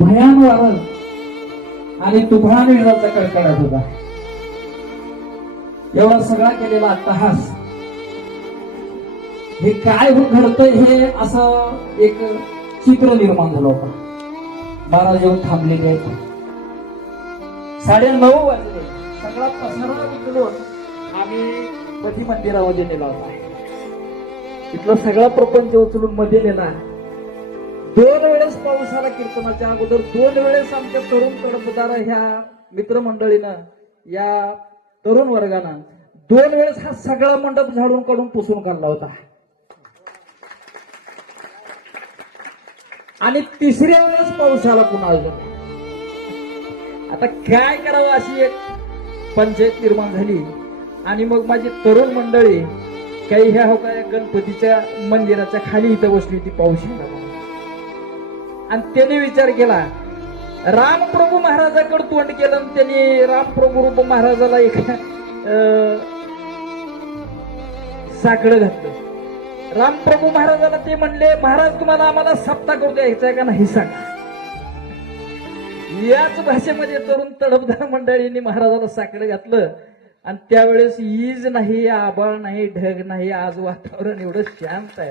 भयान वारं आणि तुफान विजाचा कडकडाट होता. एवढा सगळा केलेला अट्टहास, हे काय घडतंय हे असं एक चित्र निर्माण झालं होतं. महाराज येऊन थांबलेले आहेत. 9:30 वाजले. सगळा पसारा उचलून आम्ही मध्ये मंदिरामध्ये नेला होता. इथला सगळा प्रपंच उचलून मध्ये नेला. 2 वेळेस पाऊस आला कीर्तनाच्या अगोदर. 2 वेळेस आमच्या तरुण तडफदार ह्या मित्रमंडळीनं, या तरुण वर्गानं 2 वेळेस हा सगळा मंडप झाडून काढून पुसून काढला होता. आणि 3ऱ्या वेळेस पाऊस आला पुन्हा अजून. आता काय करावं अशी एक पंचायत निर्माण झाली. आणि मग माझी तरुण मंडळी काही ह्या हो काय गणपतीच्या मंदिराच्या खाली इथं बसली होती पाऊस येणार. आणि त्याने विचार केला, रामप्रभू महाराजाकडे तोंड केलं आणि त्यांनी रामप्रभू महाराजाला एक साकडं घातलं. रामप्रभू महाराजाला ते म्हणले, महाराज तुम्हाला आम्हाला सप्ताह करू द्यायचा का नाही सांगा. याच भाषेमध्ये तरुण तडफदार मंडळींनी महाराजाला साकडं घातलं. आणि त्यावेळेस ईज नाही, आभाळ नाही, ढग नाही, आज वातावरण एवढं शांत आहे.